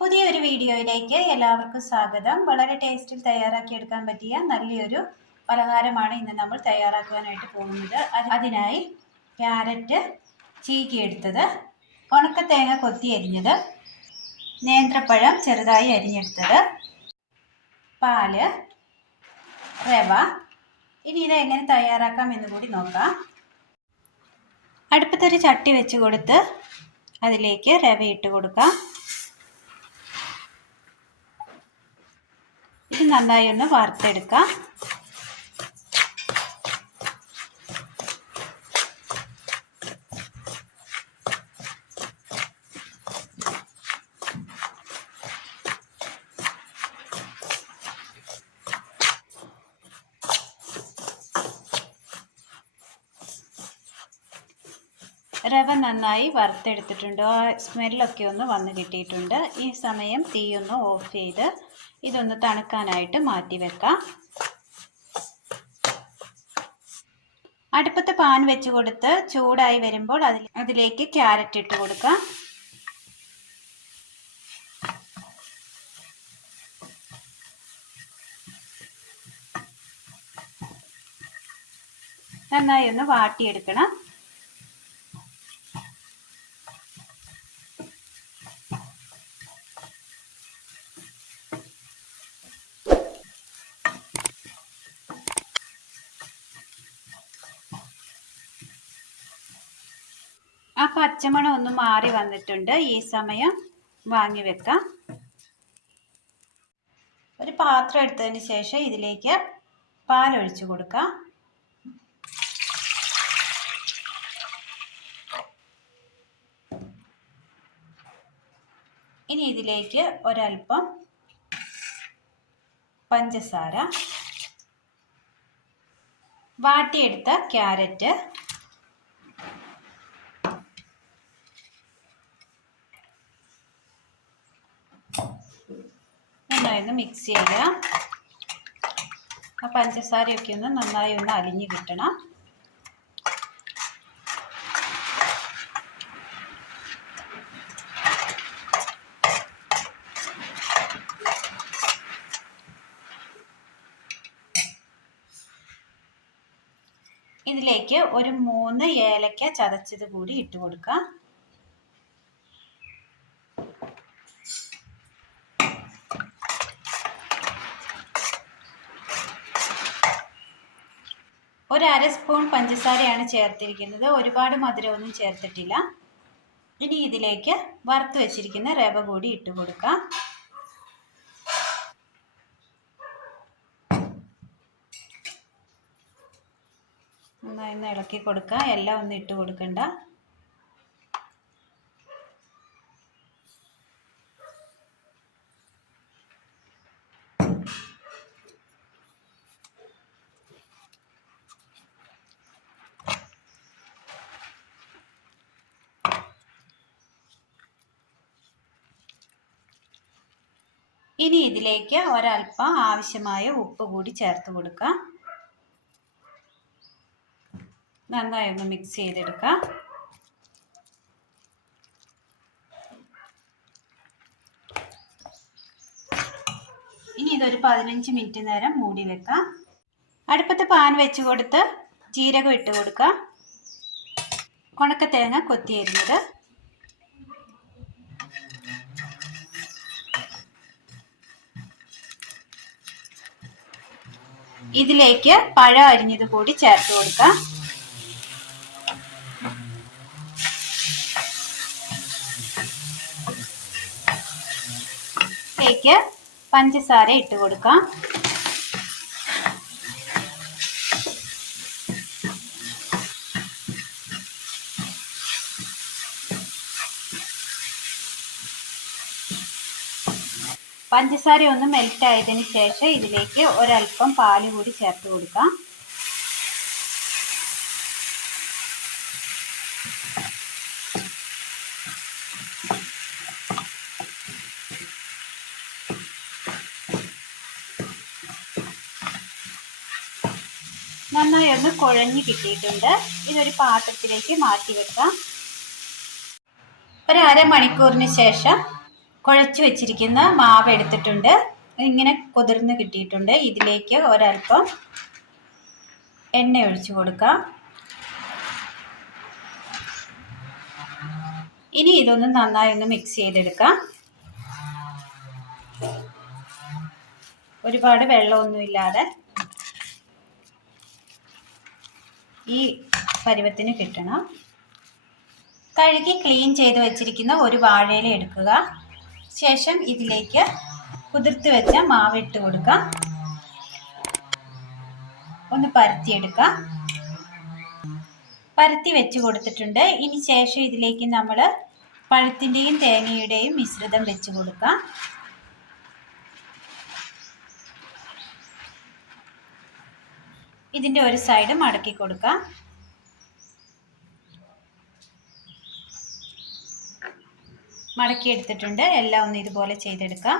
പുതിയൊരു വീഡിയോയിലേക്ക് എല്ലാവർക്കും സ്വാഗതം. വളരെ ടേസ്റ്റിൽ തയ്യാറാക്കിയെടുക്കാൻ പറ്റിയ നല്ലൊരു പലഹാരമാണ് ഇന്ന് നമ്മൾ തയ്യാറാക്കുവാനായിട്ട് പോകുന്നത്. അത് അതിനായി ക്യാരറ്റ് ചീകിയെടുത്തത് ഉണക്കത്തേങ്ങ കൊത്തി അരിഞ്ഞത് നേന്ത്രപ്പഴം ചെറുതായി അരിഞ്ഞെടുത്തത് പാൽ റവ. ഇനി ഇത് എങ്ങനെ തയ്യാറാക്കാം എന്ന് കൂടി നോക്കാം. അടുപ്പത്തൊരു ചട്ടി വെച്ച് കൊടുത്ത് അതിലേക്ക് റവ ഇട്ട് കൊടുക്കാം. നന്നായി ഒന്ന് വറുത്തെടുക്കാം. റവ നന്നായി വറുത്തെടുത്തിട്ടുണ്ട്. ആ സ്മെല്ലൊക്കെ ഒന്ന് വന്ന് കിട്ടിയിട്ടുണ്ട്. ഈ സമയം തീയൊന്ന് ഓഫ് ചെയ്ത് ഇതൊന്ന് തണുക്കാനായിട്ട് മാറ്റി വെക്കാം. അടുപ്പത്ത് പാൻ വെച്ച് കൊടുത്ത് ചൂടായി വരുമ്പോൾ അതിൽ അതിലേക്ക് ക്യാരറ്റ് ഇട്ട് കൊടുക്കാം. നന്നായി ഒന്ന് വാട്ടിയെടുക്കണം. ആ പച്ചമണം ഒന്ന് മാറി വന്നിട്ടുണ്ട്. ഈ സമയം വാങ്ങി വെക്കാം. ഒരു പാത്രം എടുത്തതിന് ശേഷം ഇതിലേക്ക് പാലൊഴിച്ചു കൊടുക്കാം. ഇനി ഇതിലേക്ക് ഒരൽപ്പം പഞ്ചസാര. വാട്ടിയെടുത്ത ക്യാരറ്റ്. നന്നായി ഒന്ന് മിക്സ് ചെയ്യുക. ആ പഞ്ചസാരയൊക്കെ ഒന്ന് നന്നായി ഒന്ന് അലിഞ്ഞ് കിട്ടണം. ഇതിലേക്ക് ഒരു മൂന്ന് ഏലക്ക ചതച്ചത് കൂടി ഇട്ട് കൊടുക്കാം. ഒരു അര സ്പൂൺ പഞ്ചസാരയാണ് ചേർത്തിരിക്കുന്നത്. ഒരുപാട് മധുരമൊന്നും ചേർത്തിട്ടില്ല. ഇനി ഇതിലേക്ക് വറുത്ത് വെച്ചിരിക്കുന്ന റവ കൂടി ഇട്ട് കൊടുക്കാം. നന്നായി ഇളക്കി കൊടുക്കാം എല്ലാം ഒന്ന് ഇട്ട് കൊടുക്കണ്ട. ഇനി ഇതിലേക്ക് ഒരൽപ്പം ആവശ്യമായ ഉപ്പ് കൂടി ചേർത്ത് കൊടുക്കാം നന്നായി ഒന്ന് മിക്സ് ചെയ്തെടുക്കാം ഇനി ഇതൊരു പതിനഞ്ച് മിനിറ്റ് നേരം മൂടി വെക്കാം അടുപ്പത്ത് പാൻ വെച്ച് കൊടുത്ത് ജീരകം ഇട്ട് കൊടുക്കാം ഉണക്കത്തേങ്ങ കൊത്തിയരിഞ്ഞത്. ഇതിലേക്ക് പഴം അരിഞ്ഞത് കൂടി ചേർത്ത് കൊടുക്കാം. പഞ്ചസാര ഇട്ട് കൊടുക്കാം. പഞ്ചസാര ഒന്ന് മെൽറ്റ് ആയതിനു ശേഷം ഇതിലേക്ക് ഒരല്പം പാൽ കൂടി ചേർത്ത് കൊടുക്കാം. നന്നായി ഒന്ന് കുഴഞ്ഞു കിട്ടിയിട്ടുണ്ട്. ഇതൊരു പാത്രത്തിലേക്ക് മാറ്റി വെക്കാം ഒരു അരമണിക്കൂറിന് ശേഷം കുഴച്ച് വെച്ചിരിക്കുന്ന മാവ് എടുത്തിട്ടുണ്ട്. ഇങ്ങനെ കുതിർന്ന് കിട്ടിയിട്ടുണ്ട്. ഇതിലേക്ക് ഒരൽപ്പം എണ്ണ ഒഴിച്ചു കൊടുക്കാം. ഇനി ഇതൊന്ന് നന്നായി ഒന്ന് മിക്സ് ചെയ്തെടുക്കാം. ഒരുപാട് വെള്ളമൊന്നുമില്ലാതെ ഈ പരുവത്തിന് കിട്ടണം. കഴുകി ക്ലീൻ ചെയ്ത് വെച്ചിരിക്കുന്ന ഒരു വാഴയില എടുക്കുക. ശേഷം ഇതിലേക്ക് കുതിർത്ത് വെച്ച മാവ് ഇട്ട് കൊടുക്കാം. ഒന്ന് പരത്തിയെടുക്കാം. പരത്തി വെച്ച് കൊടുത്തിട്ടുണ്ട്. ഇനി ശേഷം ഇതിലേക്ക് നമ്മൾ പഴത്തിന്റെയും തേങ്ങയുടെയും മിശ്രിതം വെച്ച് കൊടുക്കാം. ഇതിന്റെ ഒരു സൈഡ് മടക്കി കൊടുക്കാം. മടക്കി എടുത്തിട്ടുണ്ട്. എല്ലാം ഒന്ന് ഇതുപോലെ ചെയ്തെടുക്കാം.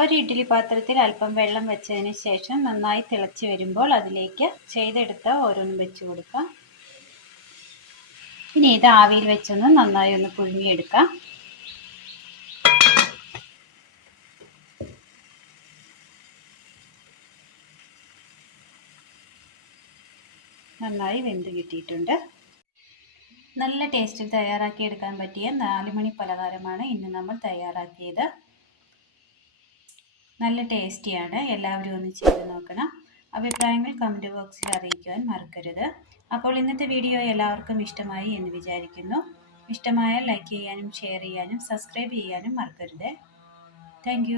ഒരു ഇഡ്ഡലി പാത്രത്തിൽ അല്പം വെള്ളം വെച്ചതിന് ശേഷം നന്നായി തിളച്ച് വരുമ്പോൾ അതിലേക്ക് ചെയ്തെടുത്ത ഓരോന്നും വെച്ച് കൊടുക്കാം. ഇനി ഇത് ആവിയിൽ വെച്ചൊന്ന് നന്നായി ഒന്ന് പുഴുങ്ങിയെടുക്കാം. നന്നായി വെന്ത് കിട്ടിയിട്ടുണ്ട്. നല്ല ടേസ്റ്റിൽ തയ്യാറാക്കി എടുക്കാൻ പറ്റിയ നാലുമണി പലഹാരമാണ് ഇന്ന് നമ്മൾ തയ്യാറാക്കിയത്. നല്ല ടേസ്റ്റിയാണ് എല്ലാവരും ഒന്ന് ചെയ്ത് നോക്കണം. അഭിപ്രായങ്ങൾ കമന്റ് ബോക്സിൽ അറിയിക്കുവാൻ മറക്കരുത്. അപ്പോൾ ഇന്നത്തെ വീഡിയോ എല്ലാവർക്കും ഇഷ്ടമായി എന്ന് വിചാരിക്കുന്നു. ഇഷ്ടമായാൽ ലൈക്ക് ചെയ്യാനും ഷെയർ ചെയ്യാനും സബ്സ്ക്രൈബ് ചെയ്യാനും മറക്കരുത്. താങ്ക്